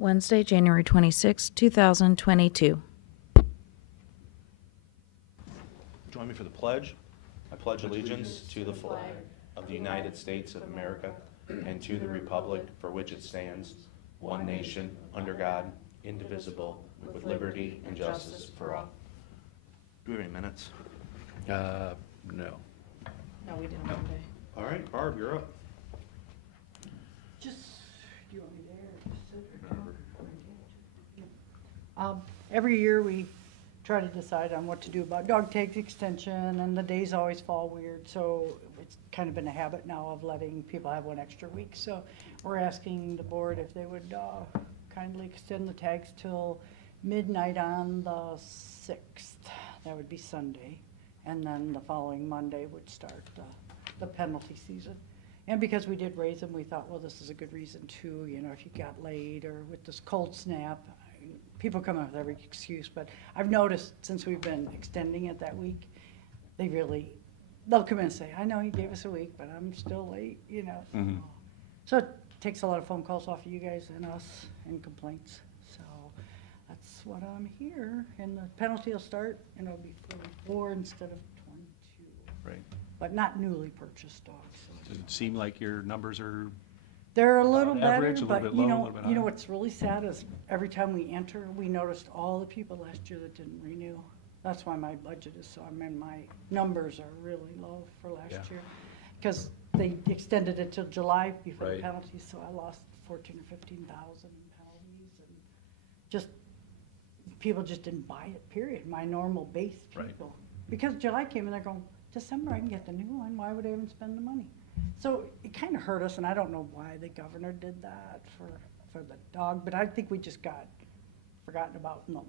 Wednesday, January 26, 2022. Join me for the pledge. I pledge allegiance to the flag of the United States of America and to the republic for which it stands, one nation, under God, indivisible, with liberty and justice for all. Do we have any minutes? No. No, we didn't Monday. All right, Barb, you're up. Just, do you want me there? Just sit or every year we try to decide on what to do about dog tags extension, and the days always fall weird, so it's kind of been a habit now of letting people have one extra week. So we're asking the board if they would kindly extend the tags till midnight on the 6th. That would be Sunday, and then the following Monday would start the penalty season. And because we did raise them, we thought, well, this is a good reason too, you know, if you got laid or with this cold snap. People come up with every excuse, but I've noticed since we've been extending it that week, they'll come in and say, I know you gave us a week, but I'm still late, you know. Mm-hmm. So it takes a lot of phone calls off of you guys and us and complaints. So that's what I'm here. And the penalty will start, and it'll be 44 instead of 22. Right. But not newly purchased dogs. So Does it seem like your numbers are, they're a little average, better, a little but bit you low, a know, little bit you know high? what's really sad is every time we enter, we noticed all the people last year that didn't renew. That's why my budget is so, I mean, my numbers are really low for last Yeah. year. Because they extended it till July before the Right. penalties, so I lost 14 or 15,000 in penalties, and just, people just didn't buy it, period, my normal base Right. people. Because July came and they're going, December, I can get the new one, why would I even spend the money? So it kind of hurt us, and I don't know why the governor did that for the dog, but I think we just got forgotten about in the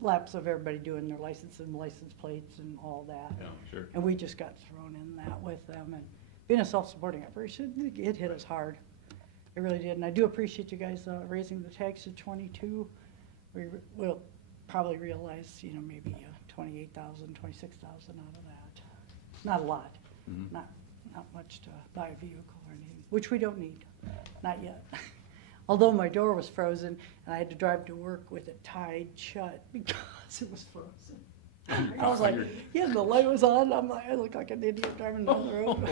lapse of everybody doing their license and license plates and all that. yeah, sure. And we just got thrown in that with them, and being a self-supporting operation, it hit us hard. It really did, and I do appreciate you guys raising the tax to 22. We will probably realize, you know, maybe 28,000, 26,000 out of that. Not a lot, Mm-hmm. not much to buy a vehicle or anything, which we don't need, not yet. Although my door was frozen and I had to drive to work with it tied shut because it was frozen. I was like, yeah, the light was on. I'm like, I look like an idiot driving down the road.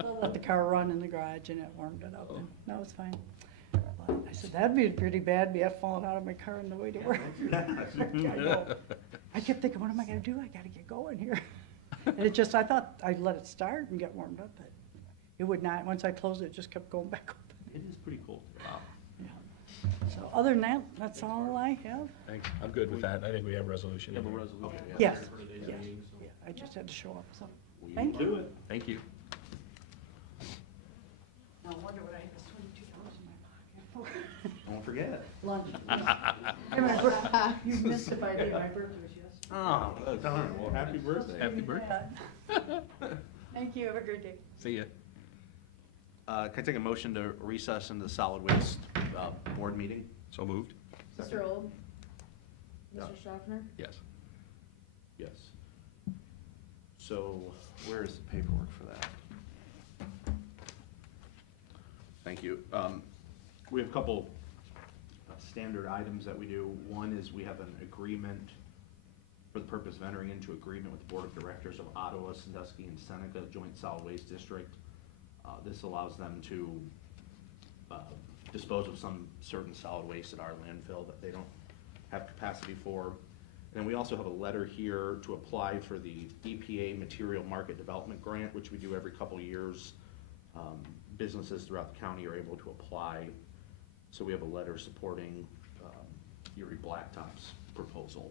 I let the car run in the garage and it warmed it up, and that was fine. But I said, that'd be pretty bad, me falling out of my car on the way to work. I know. I kept thinking, what am I gonna do? I gotta get going here. And it just, I thought I'd let it start and get warmed up, but it would not. Once I closed it, it just kept going back open. It is pretty cold. Wow. Yeah. So other than that, that's all I have. Thanks. I'm good with that. I think we have a resolution. You have a in here. resolution? Yes, yes, yeah, I just had to show up, so, thank you. Thank you. Now, I wonder what I have this $22 in my pocket for. Don't forget. Lunch. And my you missed it by day, my birthday was yesterday. Oh, darn. Well, happy birthday. Happy birthday. Thank you, have a great day. See ya. Can I take a motion to recess into the solid waste board meeting? So moved? Mr. Old? Yeah. Mr. Schaffner? Yes. Yes. So where is the paperwork for that? Thank you. We have a couple standard items that we do. One is we have an agreement for the purpose of entering into agreement with the Board of Directors of Ottawa, Sandusky, and Seneca Joint Solid Waste District. This allows them to dispose of some certain solid waste at our landfill that they don't have capacity for. And we also have a letter here to apply for the EPA Material Market Development Grant, which we do every couple of years. Businesses throughout the county are able to apply. So we have a letter supporting Erie Blacktop's proposal.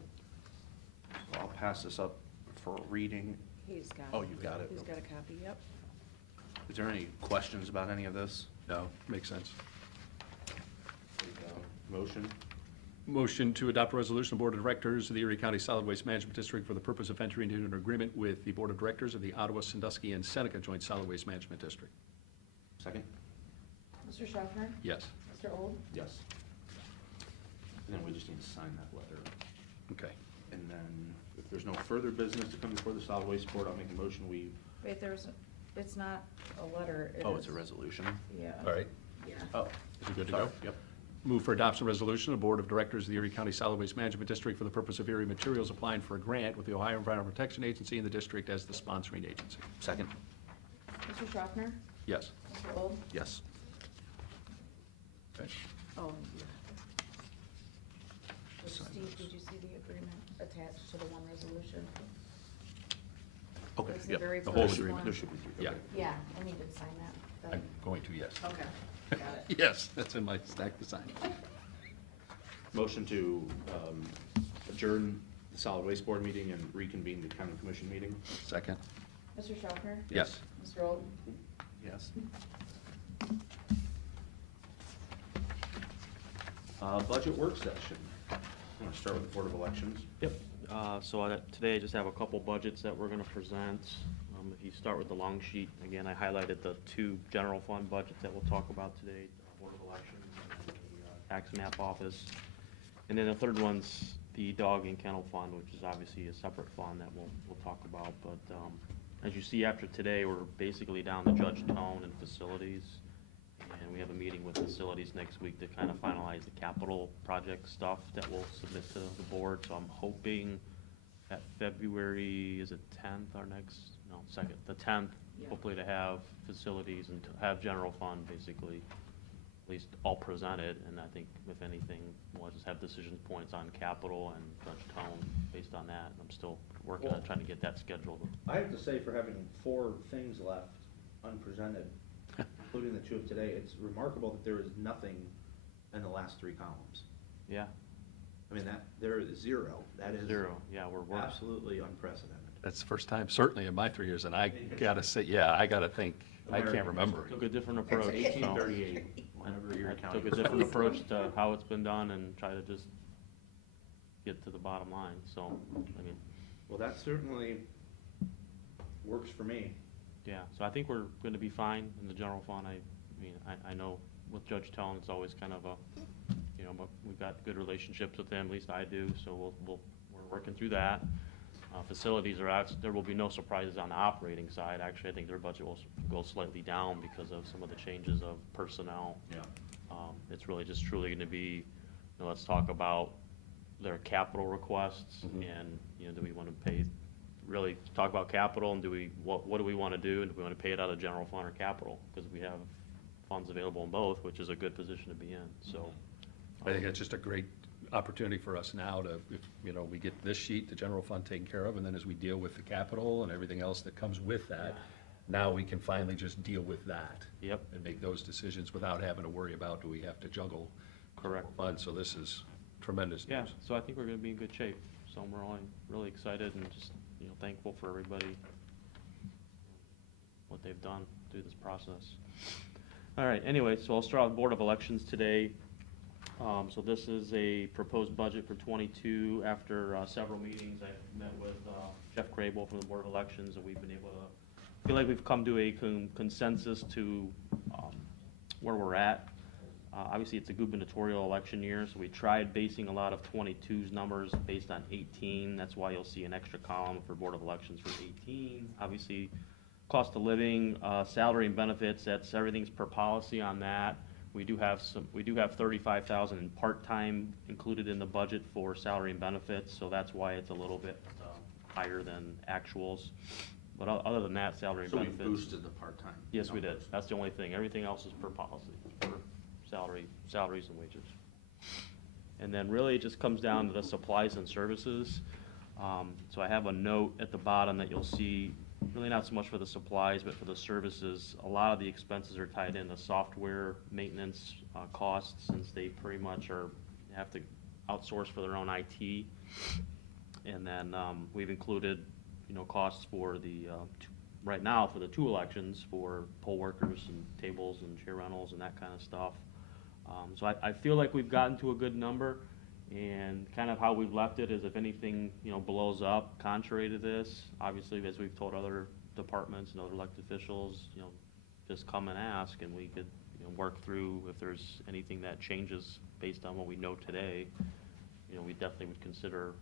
So I'll pass this up for reading. He's got it. Oh, you've got it. He's got a copy, yep. Is there any questions about any of this? No, makes sense. Motion? Motion to adopt a resolution of the Board of Directors of the Erie County Solid Waste Management District for the purpose of entering into an agreement with the Board of Directors of the Ottawa, Sandusky, and Seneca Joint Solid Waste Management District. Second? Mr. Schaffner? Yes. Mr. Old? Yes. And then we just need to sign that letter. Okay. And then if there's no further business to come before the solid waste board, I'll make a motion we, Wait, it's not a letter. oh, it's a resolution? Yeah. All right. Yeah. Oh, Is it good to sorry. go? Yep. Move for adoption resolution, the Board of Directors of the Erie County Solid Waste Management District for the purpose of Erie Materials applying for a grant with the Ohio Environmental Protection Agency and the district as the sponsoring agency. Second. Mr. Schaffner? Yes. Mr. Gold? Yes. Okay. Oh, yeah. Steve, did you see the agreement attached to the one resolution? Okay, It's the yep. very The whole first agreement. one. There should be three. Yeah. Okay. Yeah, I need to sign that. I'm going to, yes. Okay, got it. Yes, that's in my stack to sign. Motion to adjourn the solid waste board meeting and reconvene the county commission meeting. Second. Mr. Schaffner? Yes. Mr. Gold? Yes. Budget work session. I'm gonna start with the Board of Elections. Yep, today I just have a couple budgets that we're gonna present. If you start with the long sheet, again, I highlighted the two general fund budgets that we'll talk about today, Board of Elections and the tax map office. And then the third one's the dog and kennel fund, which is obviously a separate fund that we'll talk about. But as you see after today, we're basically down to Judge Tone and facilities. And we have a meeting with facilities next week to kind of finalize the capital project stuff that we'll submit to the board. So I'm hoping at February, is it 10th, our next, no, second, the 10th, Yeah. hopefully to have facilities and to have general fund basically, at least all presented. And I think if anything, we'll just have decision points on capital and Judge Tone based on that. I'm still working on trying to get that scheduled. I have to say, for having 4 things left unpresented, including the 2 of today, it's remarkable that there is nothing in the last 3 columns. Yeah, I mean, there is 0. That is zero, yeah, we're absolutely unprecedented. That's the first time, certainly in my 3 years, and I gotta say, yeah, I gotta think, I can't remember. took a different approach. so- 1838, whenever you're I counting. took a different approach to how it's been done and try to just get to the bottom line, so, I mean, Well, that certainly works for me. yeah, so I think we're gonna be fine in the general fund. I know with Judge Tone, it's always kind of a, but we've got good relationships with them, at least I do, so we're working through that. Facilities there will be no surprises on the operating side. Actually, I think their budget will go slightly down because of some of the changes of personnel. Yeah. It's really just truly gonna be, let's talk about their capital requests and, do we wanna really talk about capital and what do we wanna do, and do we wanna pay it out of general fund or capital? Because we have funds available in both, which is a good position to be in, so. I think it's just a great opportunity for us now to, if, we get this sheet, the general fund taken care of, and then as we deal with the capital and everything else that comes with that, now we can finally just deal with that. Yep. And make those decisions without having to worry about, do we have to juggle Correct. funds? So this is tremendous Yeah, news. so I think we're gonna be in good shape. So we're all really excited and just, thankful for everybody, what they've done through this process. All right, anyway, so I'll start with Board of Elections today. So this is a proposed budget for '22. After several meetings, I met with Jeff Crable from the Board of Elections, and we've been able to, feel like we've come to a consensus to where we're at. Obviously, it's a gubernatorial election year, so we tried basing a lot of 22's numbers based on 18. That's why you'll see an extra column for Board of Elections for 18. Obviously, cost of living, salary and benefits, everything's per policy on that. We do have 35,000 in part-time included in the budget for salary and benefits, so that's why it's a little bit higher than actuals. But other than that, salary and So we benefits. boosted the part-time. Yes, we did. numbers. That's the only thing. Everything else is per policy, per salaries and wages. And then really it just comes down to the supplies and services. So I have a note at the bottom that you'll see, really not so much for the supplies, but for the services. A lot of the expenses are tied into software maintenance costs, since they pretty much have to outsource for their own IT. And then we've included, costs for the, right now for the 2 elections, for poll workers and tables and chair rentals and that kind of stuff. So I feel like we've gotten to a good number, and kind of how we've left it is if anything, blows up contrary to this, obviously, as we've told other departments and other elected officials, just come and ask, and we could, work through if there's anything that changes based on what we know today. We definitely would consider,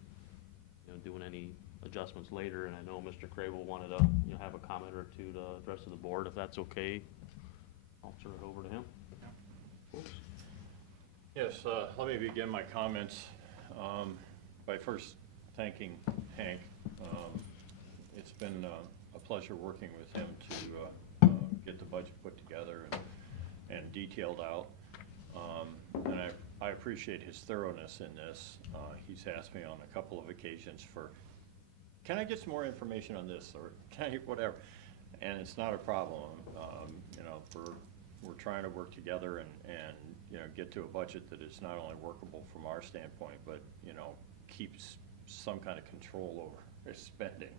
doing any adjustments later, and I know Mr. Crable wanted to, have a comment or two to the rest of the board. If that's okay, I'll turn it over to him. Yes, Yes, let me begin my comments by first thanking Hank. It's been a pleasure working with him to get the budget put together and detailed out. And I appreciate his thoroughness in this. He's asked me on a couple of occasions for, can I get some more information on this, or can I, whatever. And it's not a problem. You know, we're trying to work together and you know, get to a budget that is not only workable from our standpoint, but, you know, keeps some kind of control over their spending.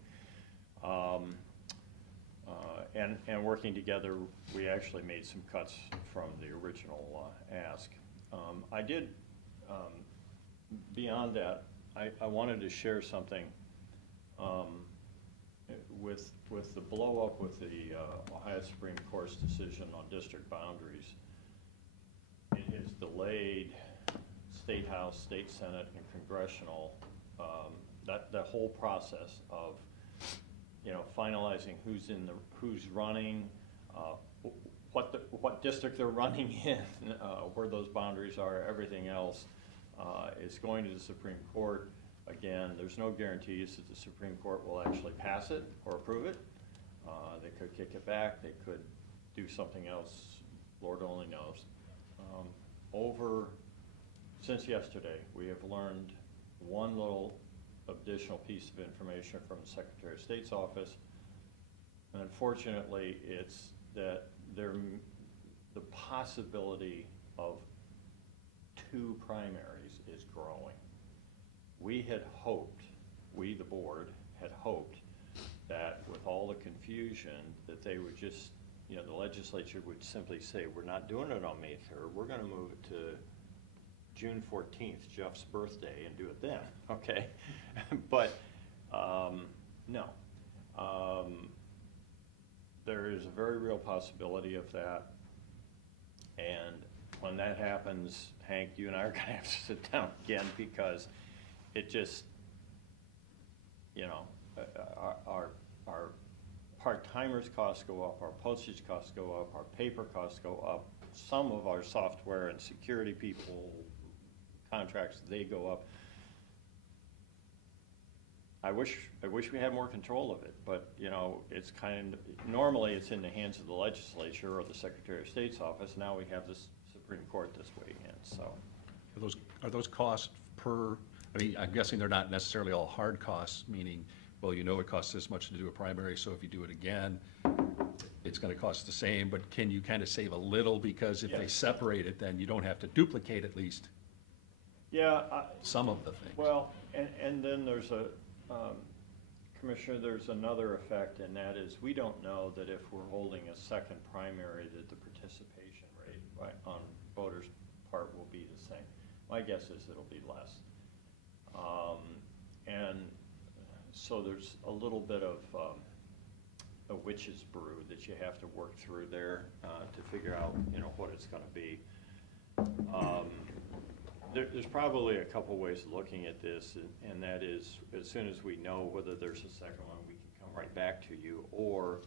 And working together, we actually made some cuts from the original ask. I did, beyond that, I wanted to share something with the blow up with the Ohio Supreme Court's decision on district boundaries. It has delayed State House, State Senate, and Congressional, that whole process of, you know, finalizing who's running, what district they're running in, where those boundaries are, everything else is going to the Supreme Court. Again, there's no guarantees that the Supreme Court will actually pass it or approve it. They could kick it back. They could do something else. Lord only knows. Since yesterday, we have learned one little additional piece of information from the Secretary of State's office. And unfortunately, it's that the possibility of 2 primaries is growing. We had hoped, we the board had hoped that with all the confusion that they would just, you know, the legislature would simply say, we're not doing it on May 3rd, we're gonna move it to June 14th, Jeff's birthday, and do it then, okay? But, no. There is a very real possibility of that, and when that happens, Hank, you and I are gonna have to sit down again, because it just, you know, our part-timers costs go up, our postage costs go up, our paper costs go up, some of our software and security people, contracts, they go up. I wish we had more control of it, but, you know, it's normally it's in the hands of the legislature or the Secretary of State's office. Now we have this Supreme Court that's weighing in, so. Are those costs per, I mean, I'm guessing they're not necessarily all hard costs, meaning, well, you know it costs this much to do a primary, so if you do it again, it's gonna cost the same, but can you kind of save a little, because if they Yes. separate it, then you don't have to duplicate at least Yeah, some of the things? well, and then there's Commissioner, there's another effect, and that is we don't know that if we're holding a second primary that the participation rate on voters' part will be the same. My guess is it'll be less. And so there's a little bit of a witch's brew that you have to work through there to figure out, you know, what it's gonna be. There's probably a couple ways of looking at this, and that is, as soon as we know whether there's a second one, we can come right back to you, or,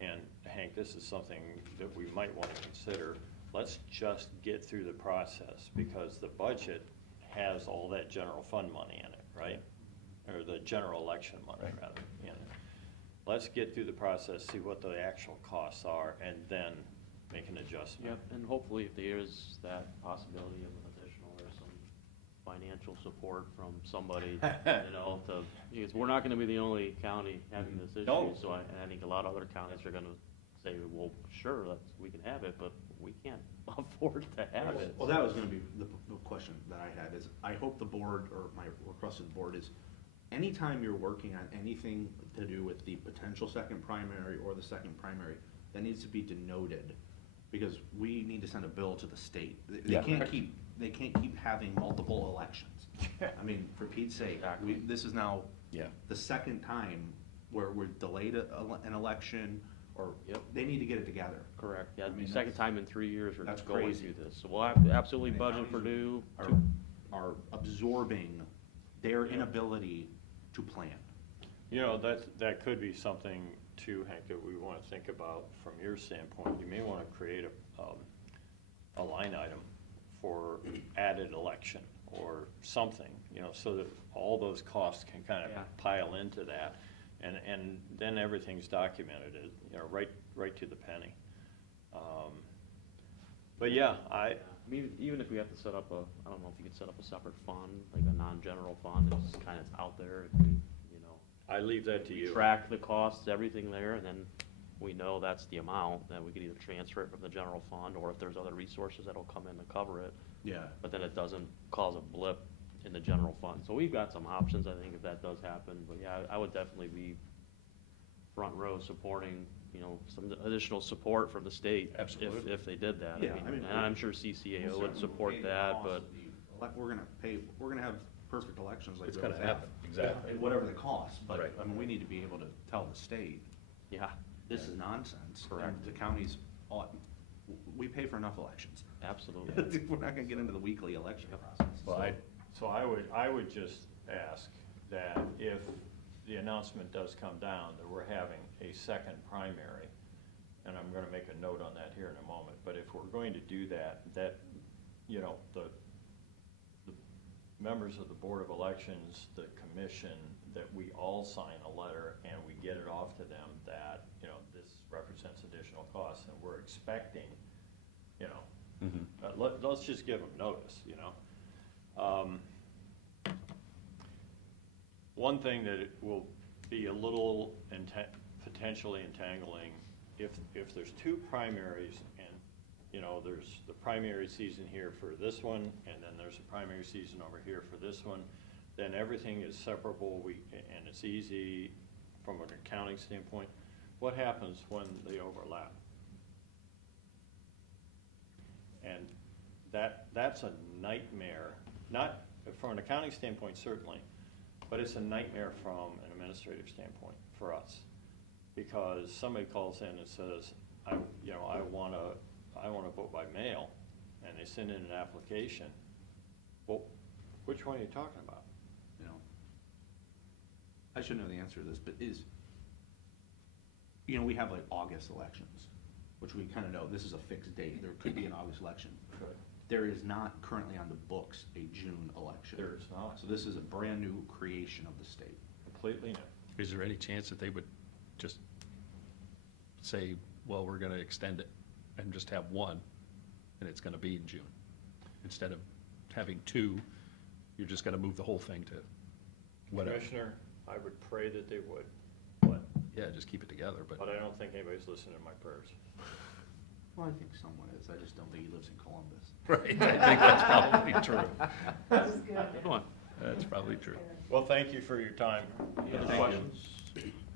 and Hank, this is something that we might want to consider, let's just get through the process, because the budget has all that general fund money in it, right? Or the general election money, rather, in it. Let's get through the process, see what the actual costs are, and then make an adjustment. Yep, and hopefully if there is that possibility of an additional or some financial support from somebody, you know, because we're not gonna be the only county having this issue. No. So I think a lot of other counties are gonna say, well, sure, we can have it, but we can't afford to have it. Well, that was gonna be the question that I had, is I hope the board, or my request to the board is, anytime you're working on anything to do with the potential second primary or the second primary, that needs to be denoted, because we need to send a bill to the state. They Yeah. can't keep having multiple elections. I mean, for Pete's sake, Exactly. this is now Yeah. the second time where we're delayed an election, or Yep. they need to get it together. Correct, yeah, I it'd be mean, the second that's- time in 3 years we're that's going crazy. through this. So we'll have to absolutely And budget for counties new. are absorbing their inability to plan. You know, that could be something too, Hank, that we want to think about from your standpoint. You may want to create a line item for added election or something, you know, so that all those costs can kind of Yeah. pile into that. And then everything's documented, you know, right to the penny. But yeah, I mean, even if we have to set up I don't know if you could set up a separate fund, like a non-general fund, it's kind of out there, it could be, you know. I leave that to We you. track the costs, everything there, and then we know that's the amount, then we could either transfer it from the general fund, or if there's other resources that'll come in to cover it, Yeah. but then it doesn't cause a blip in the general fund. So we've got some options, I think, if that does happen, but yeah, I would definitely be front row supporting, you know, some additional support from the state. Absolutely. If they did that. Yeah, I mean, And I'm sure CCAO would support that, but, We're gonna have perfect elections like It's we gonna always have. happen, exactly. Whatever the cost, but, Right. I mean, we need to be able to tell the state, yeah, this is nonsense. And Correct. the counties, we pay for enough elections. absolutely. We're not gonna get into the weekly election process. Well, So I would just ask that if the announcement does come down, that we're having a second primary, and I'm gonna make a note on that here in a moment, but if we're going to do that, you know, the members of the Board of Elections, the commission, that we all sign a letter and we get it off to them that, you know, this represents additional costs, and we're expecting, you know, let's just give them notice, you know? One thing that it will be a little potentially entangling, if there's two primaries and, you know, there's the primary season here for this one, and then there's a primary season over here for this one, then everything is separable, and it's easy from an accounting standpoint. What happens when they overlap? And that's a nightmare, not from an accounting standpoint certainly, but it's a nightmare from an administrative standpoint for us. Because somebody calls in and says, I want to vote by mail, and they send in an application. Well, which one are you talking about? You know, I should know the answer to this, but you know, we have like August elections, which we kind of know, this is a fixed date, there could be an August election. Good. There is not currently on the books a June election. There is not. So this is a brand-new creation of the state. Completely new. is there any chance that they would just say, well, we're gonna extend it and just have one, and it's gonna be in June? Instead of having two, you're just gonna move the whole thing to whatever. Commissioner, I would pray that they would, but Yeah, just keep it together, but, I don't think anybody's listening to my prayers. Well, I think someone is, I just don't think he lives in Columbus. right, I think that's probably true. Good one. That's probably true. Well, thank you for your time. Any other Thank you. questions?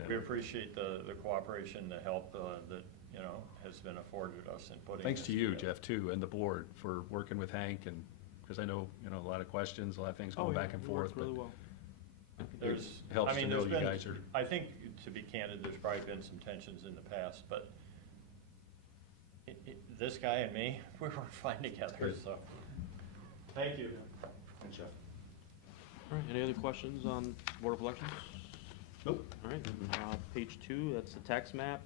We appreciate the cooperation, the help that, you know, has been afforded us in putting Thanks this to you, together. Jeff, too, and the board for working with Hank, and, because I know, you know, a lot of questions, a lot of things Oh, going yeah, back and it forth, worked but really well. There's, it helps I mean, to know there's you been- guys are, I think, to be candid, there's probably been some tensions in the past, but this guy and me, we work fine together, Good. so. Thank you. Thanks, Jeff. All right, any other questions on Board of Elections? Nope. All right, page 2, that's the tax map.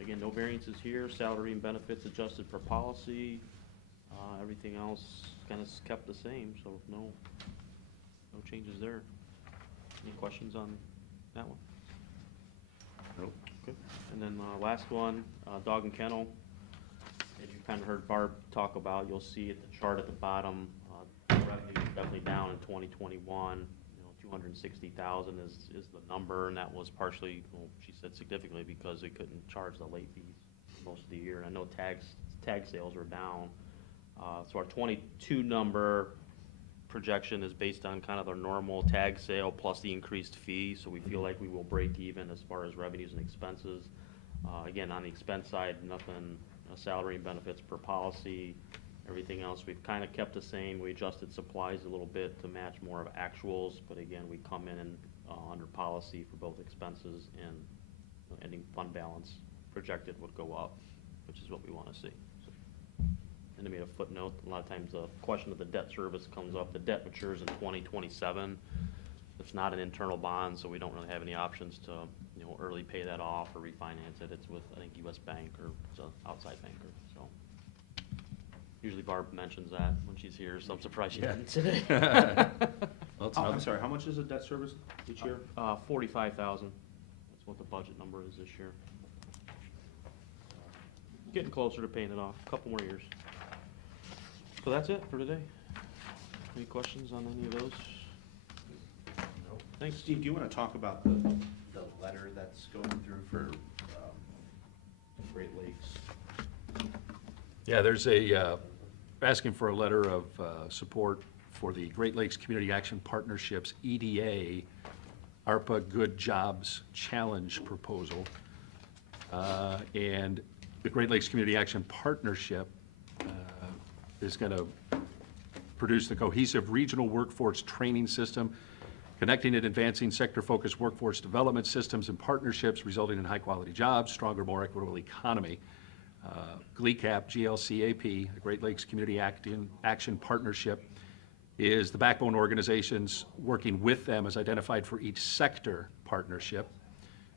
Again, no variances here, salary and benefits adjusted per policy. Everything else kind of kept the same, so no changes there. Any questions on that one? Nope. Okay, and then last one, dog and kennel. As you kind of heard Barb talk about, you'll see at the chart at the bottom, revenue is definitely down in 2021. You know, 260,000 is the number, and that was partially, well, she said significantly, because they couldn't charge the late fees most of the year. And I know tag sales are down. So our 22 number projection is based on kind of their normal tag sale plus the increased fee, so we feel like we will break even as far as revenues and expenses. Again, on the expense side, nothing, salary and benefits per policy, everything else we've kind of kept the same. We adjusted supplies a little bit to match more of actuals, but again, we come in under policy for both expenses and ending fund balance projected would go up, which is what we want to see. And I made a footnote, a lot of times the question of the debt service comes up. The debt matures in 2027. It's not an internal bond, so we don't really have any options to, you know, early pay that off or refinance it. It's with, I think, U.S. Bank, or it's an outside banker, so. Usually Barb mentions that when she's here, so I'm surprised she Yeah. didn't today. Well, it's Oh, I'm another- sorry, how much is the debt service each year? 45,000. That's what the budget number is this year. Getting closer to paying it off, a couple more years. So that's it for today. Any questions on any of those? Thanks. Steve, do you want to talk about the letter that's going through for Great Lakes? Yeah, there's asking for a letter of support for the Great Lakes Community Action Partnerships, EDA, ARPA Good Jobs Challenge proposal. And the Great Lakes Community Action Partnership is going to produce the cohesive regional workforce training system, connecting and advancing sector-focused workforce development systems and partnerships, resulting in high-quality jobs, stronger, more equitable economy. GLECAP, GLCAP, the Great Lakes Community Action Partnership, is the backbone organizations working with them as identified for each sector partnership.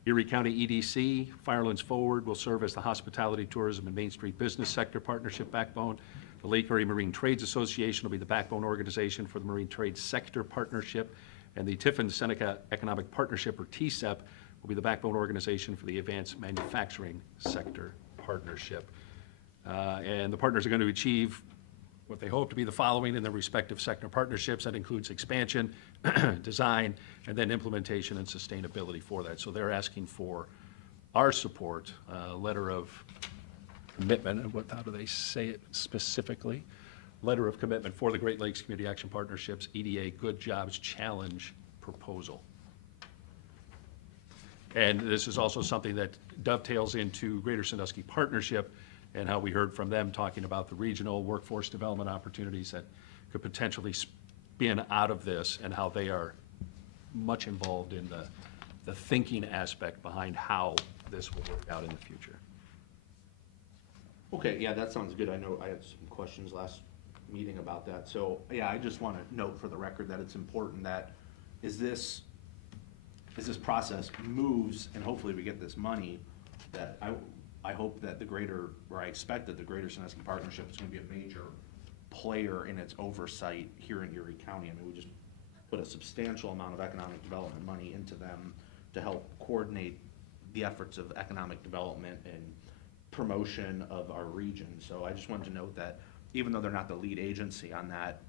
Erie County EDC, Firelands Forward, will serve as the hospitality, tourism, and Main Street business sector partnership backbone. The Lake Erie Marine Trades Association will be the backbone organization for the Marine Trade Sector Partnership. And the Tiffin Seneca Economic Partnership, or TSEP, will be the backbone organization for the Advanced Manufacturing Sector Partnership. And the partners are going to achieve what they hope to be the following in their respective sector partnerships. That includes expansion, design, and then implementation and sustainability for that. So they're asking for our support, a letter of commitment, and how do they say it specifically? Letter of commitment for the Great Lakes Community Action Partnerships, EDA Good Jobs Challenge proposal. And this is also something that dovetails into Greater Sandusky Partnership and how we heard from them talking about the regional workforce development opportunities that could potentially spin out of this, and how they are much involved in the thinking aspect behind how this will work out in the future. Okay, yeah, that sounds good. I know I had some questions last meeting about that. So, yeah, I just want to note for the record that it's important that as this process moves and hopefully we get this money, that I hope that I expect that the Greater Sandusky Partnership is going to be a major player in its oversight here in Erie County. I mean, we just put a substantial amount of economic development money into them to help coordinate the efforts of economic development and promotion of our region. So I just wanted to note that even though they're not the lead agency on that,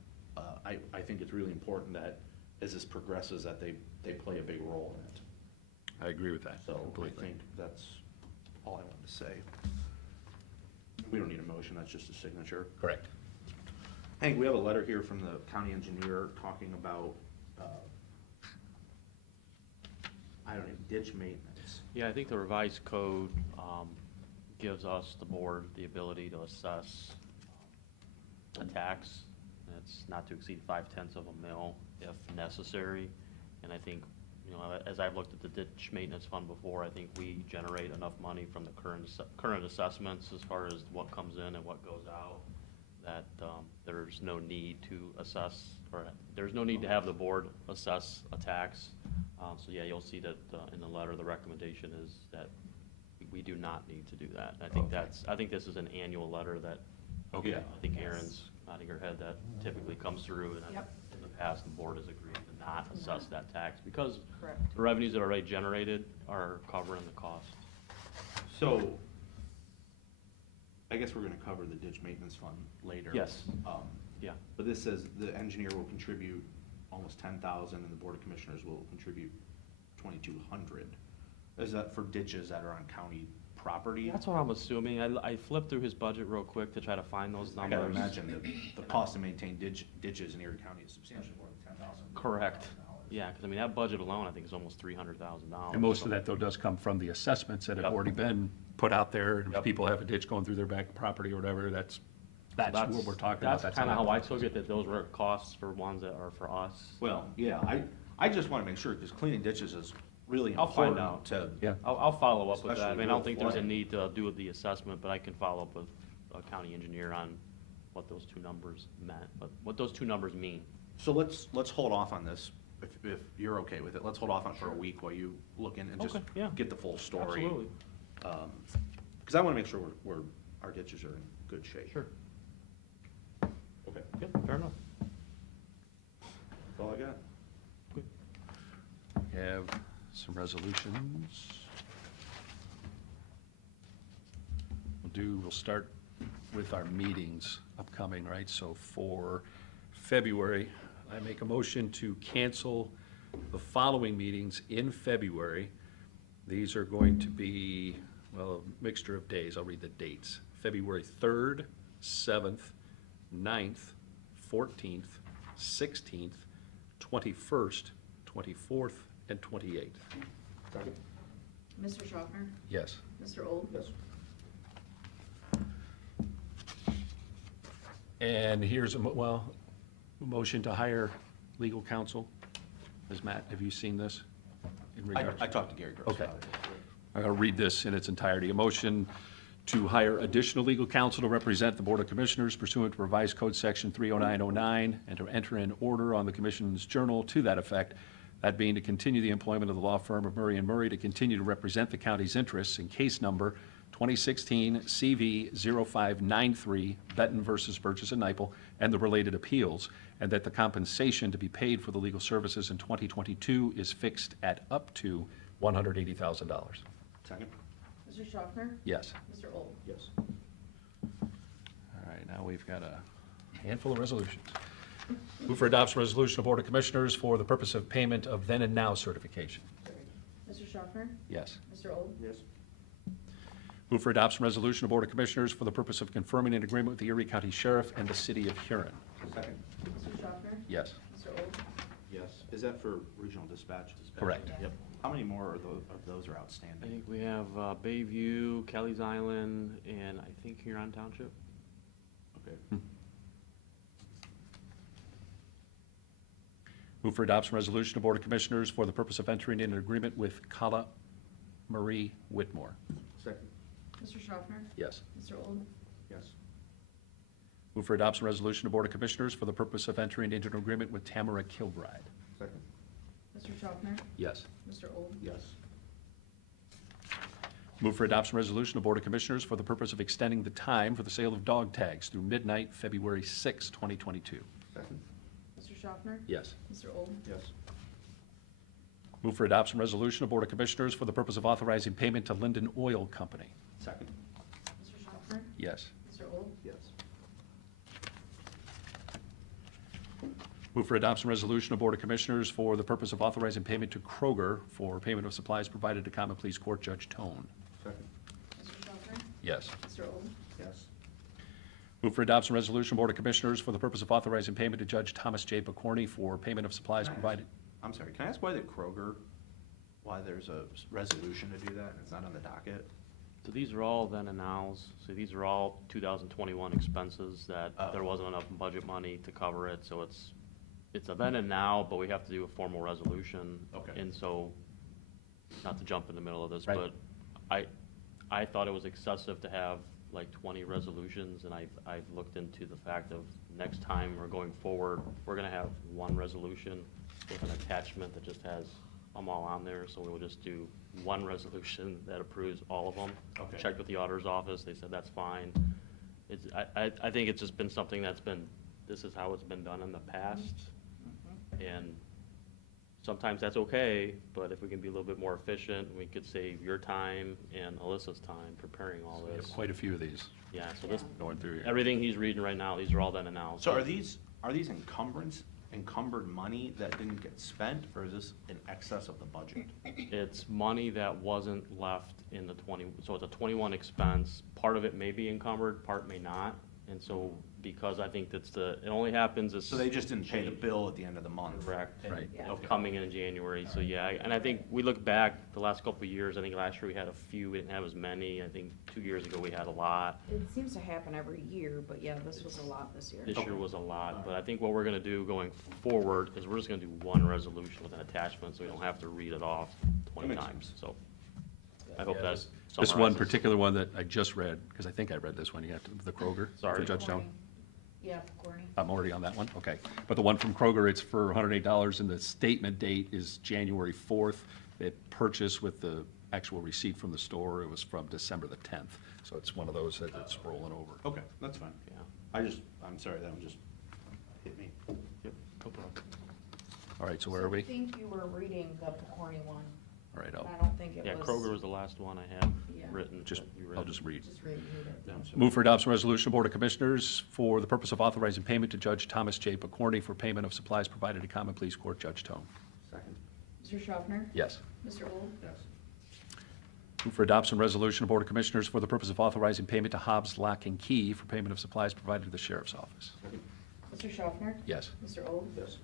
I think it's really important that as this progresses that they play a big role in it. I agree with that So completely. I think that's all I wanted to say. We don't need a motion, that's just a signature. Correct. Hank, we have a letter here from the county engineer talking about, ditch maintenance. Yeah, I think the revised code gives us, the board, the ability to assess a tax. It's not to exceed 5/10 of a mil if necessary. And I think, as I've looked at the ditch maintenance fund before, I think we generate enough money from the current assessments as far as what comes in and what goes out, that there's no need to assess, or there's no need to have the board assess a tax. So yeah, you'll see that in the letter, the recommendation is that we do not need to do that. And I think this is an annual letter that, Okay. I think Erin's nodding her head, that typically comes through, and Yep. in the past, the board has agreed to not assess that tax because Correct. the revenues that are already generated are covering the cost. So, I guess we're gonna cover the ditch maintenance fund later. Yes. Yeah. But this says the engineer will contribute almost 10,000 and the board of commissioners will contribute 2,200. Is that for ditches that are on county property? That's what I'm assuming. I flipped through his budget real quick to try to find those I numbers. gotta imagine that the cost to maintain ditches in Erie County is substantially more than 10,000. Correct. Yeah, because that budget alone, I think, is almost $300,000. And most of that, though, does come from the assessments that have Yep. already been put out there. And if Yep. people have a ditch going through their back property or whatever, that's what we're talking about. That's kind of how I took it. it, that those were costs for ones that are for us. Well, yeah, I just wanna make sure, because cleaning ditches is really I'll find important out. to. Yeah. I'll follow up with that. I Especially mean, I don't with think there's a flooding. need to do the assessment, but I can follow up with a county engineer on what those two numbers meant, but what those two numbers mean. So let's hold off on this, if you're okay with it. Let's hold off on it for a week while you look in and just Okay, yeah. get the full story. Absolutely. Because I want to make sure our ditches are in good shape. Sure. Yep, fair enough. That's all I got. We have some resolutions. We'll start with our meetings upcoming, right? So for February, I make a motion to cancel the following meetings in February. These are going to be, well, a mixture of days. I'll read the dates. February 3rd, 7th, 9th, 14th, 16th, 21st, 24th, and 28th. Second. Mr. Schaffner? Yes. Mr. Old? Yes. And here's a motion to hire legal counsel. Ms. Matt, have you seen this? In regards- I talked to Gary Gross Okay. about it. I'm going to read this in its entirety. A motion to hire additional legal counsel to represent the Board of Commissioners pursuant to revised code section 30909 and to enter an order on the Commission's journal to that effect, that being to continue the employment of the law firm of Murray & Murray to continue to represent the county's interests in case number 2016 CV 0593, Benton versus Burgess and Nyepel, and the related appeals, and that the compensation to be paid for the legal services in 2022 is fixed at up to $180,000. Second. Mr. Schaffner? Yes. Mr. Old? Yes. All right, now we've got a handful of resolutions. Move for adoption resolution of Board of Commissioners for the purpose of payment of then and now certification. Mr. Schaffner? Yes. Mr. Old? Yes. Move for adoption resolution of Board of Commissioners for the purpose of confirming an agreement with the Erie County Sheriff and the City of Huron. Second. Mr. Schaffner? Yes. Mr. Old? Yes. Is that for regional dispatch? Correct. Yep. How many more of those are I outstanding? think we have Bayview, Kelly's Island, and I think Huron Township. Okay. Move for adoption resolution of Board of Commissioners for the purpose of entering into an agreement with Kala Marie Whitmore. Second. Mr. Schaffner? Yes. Mr. Old? Yes. Move for adoption resolution of Board of Commissioners for the purpose of entering into an agreement with Tamara Kilbride. Second. Mr. Schaffner? Yes. Mr. Old? Yes. Move for adoption resolution of Board of Commissioners for the purpose of extending the time for the sale of dog tags through midnight, February 6, 2022. Second. Mr. Schaffner? Yes. Mr. Old? Yes. Move for adoption resolution of Board of Commissioners for the purpose of authorizing payment to Linden Oil Company. Second. Mr. Schaffner? Yes. Mr. Old? Yes. Move for adoption resolution of Board of Commissioners for the purpose of authorizing payment to Kroger for payment of supplies provided to Common Pleas Court Judge Tone. Second. Mr. Schaffner? Yes. Mr. Old? Yes. Move for adoption resolution of Board of Commissioners for the purpose of authorizing payment to Judge Thomas J. Picorni for payment of supplies provided. I'm sorry, can I ask why why there's a resolution to do that and it's not on the docket? So these are all then and nows. So these are all 2021 expenses that there wasn't enough budget money to cover it. So it's a then and now, but we have to do a formal resolution. Okay. And so, not to jump in the middle of this, Right. but I thought it was excessive to have like 20 resolutions, and I've looked into the fact of next time we're going forward, we're gonna have one resolution with an attachment that just has them all on there, so we'll just do one resolution that approves all of them. Okay. Checked with the auditor's office, they said that's fine. I think it's just been something this is how it's been done in the past. And sometimes that's okay, but if we can be a little bit more efficient, we could save your time and Alyssa's time preparing all We have this. quite a few of these Yeah, so this, going through here. everything he's reading right now, these are all then and now. So are these encumbered money that didn't get spent, or is this in excess of the budget? It's money that wasn't left in the so it's a 21 expense. Part of it may be encumbered, part may not. And so, because I think it only happens as. So they just didn't pay the bill at the end of the month? Correct. Right. Yeah. Of coming in January, so yeah, and I think we look back the last couple of years, I think last year we had a few, we didn't have as many, I think 2 years ago we had a lot. It seems to happen every year, but yeah, this was a lot this year. This year was a lot, but I think what we're gonna do going forward is we're just gonna do one resolution with an attachment, so we don't have to read it off 20 That makes times, sense. so. I hope Yeah, that This one summarizes. particular one that I just read, because I think I read this one, you have to, the Kroger. Sorry. For Judge Tone. Yeah, Corny. I'm already on that one, okay. But the one from Kroger, it's for $108, and the statement date is January 4th. The purchase with the actual receipt from the store, it was from December the 10th. So it's one of those that it's rolling over. Okay, that's fine. Yeah. I'm sorry, that one just hit me. Yep, no problem. All right, so where are we? I think you were reading the Pocorni one. All right, I don't think it was. Yeah, Kroger was the last one I had Yeah. written. just, that you read. I'll just read. Just read it. Yeah. Move for adoption resolution, Board of Commissioners, for the purpose of authorizing payment to Judge Thomas J. Picorni for payment of supplies provided to Common Pleas Court Judge Tone. Second. Mr. Schaffner? Yes. Mr. Old? Yes. Move for adoption resolution, Board of Commissioners, for the purpose of authorizing payment to Hobbs Lock and Key for payment of supplies provided to the Sheriff's Office. Second. Mr. Schaffner? Yes. Mr. Old? Yes.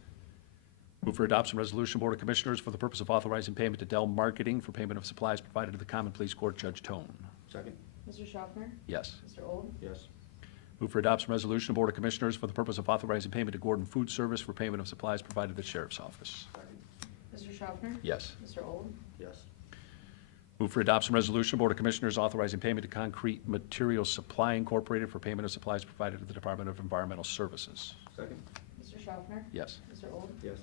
Move for adoption resolution, Board of Commissioners, for the purpose of authorizing payment to Dell Marketing for payment of supplies provided to the Common Pleas Court Judge Tone. Second. Mr. Schaffner? Yes. Mr. Old? Yes. Move for adoption resolution, Board of Commissioners, for the purpose of authorizing payment to Gordon Food Service for payment of supplies provided to the Sheriff's Office. Second. Mr. Schaffner? Yes. Mr. Old? Yes. Move for adoption resolution, Board of Commissioners, authorizing payment to Concrete Materials Supply Incorporated for payment of supplies provided to the Department of Environmental Services. Second. Mr. Schaffner? Yes. Mr. Old? Yes.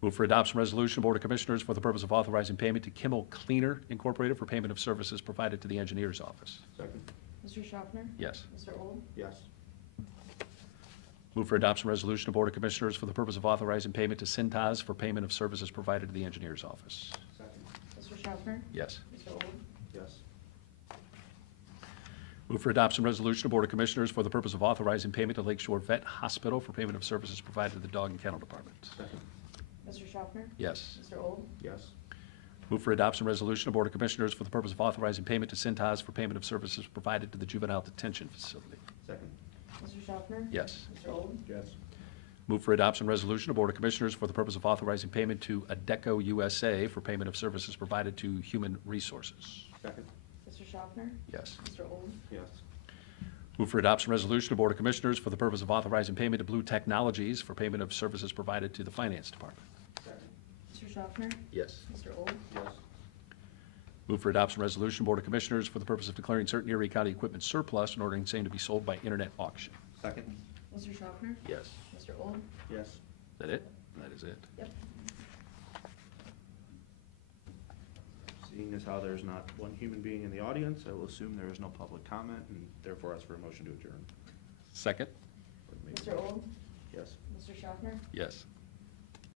Move for adoption resolution, Board of Commissioners, for the purpose of authorizing payment to Kimmel Cleaner Incorporated for payment of services provided to the Engineers Office. Second. Mr. Schaffner? Yes. Mr. Old? Yes. Move for adoption resolution, Board of Commissioners, for the purpose of authorizing payment to Cintas for payment of services provided to the Engineers Office. Second. Mr. Schaffner? Yes. Mr. Old? Yes. Move for adoption resolution, Board of Commissioners, for the purpose of authorizing payment to Lakeshore Vet Hospital for payment of services provided to the Dog and Kennel Department. Second. Mr. Schaffner? Yes. Mr. Old? Yes. Move for adoption resolution, Board of Commissioners, for the purpose of authorizing payment to Cintas for payment of services provided to the Juvenile Detention Facility. Second. Mr. Schaffner? Yes. Mr. Old? Yes. Move for adoption resolution, Board of Commissioners, for the purpose of authorizing payment to Adecco USA for payment of services provided to Human Resources. Second. Mr. Schaffner? Yes. Mr. Old? Yes. Move for adoption resolution, Board of Commissioners, for the purpose of authorizing payment to Blue Technologies for payment of services provided to the Finance Department. Second. Mr. Schaffner? Yes. Mr. Old? Yes. Move for adoption resolution, Board of Commissioners, for the purpose of declaring certain Erie County equipment surplus and ordering same to be sold by internet auction. Second. Mr. Schaffner? Yes. Mr. Old? Yes. Is that it? That is it. Yep. Seeing as how there's not one human being in the audience, I will assume there is no public comment and therefore ask for a motion to adjourn. Second? Mr. Old? Yes. Mr. Schaffner? Yes.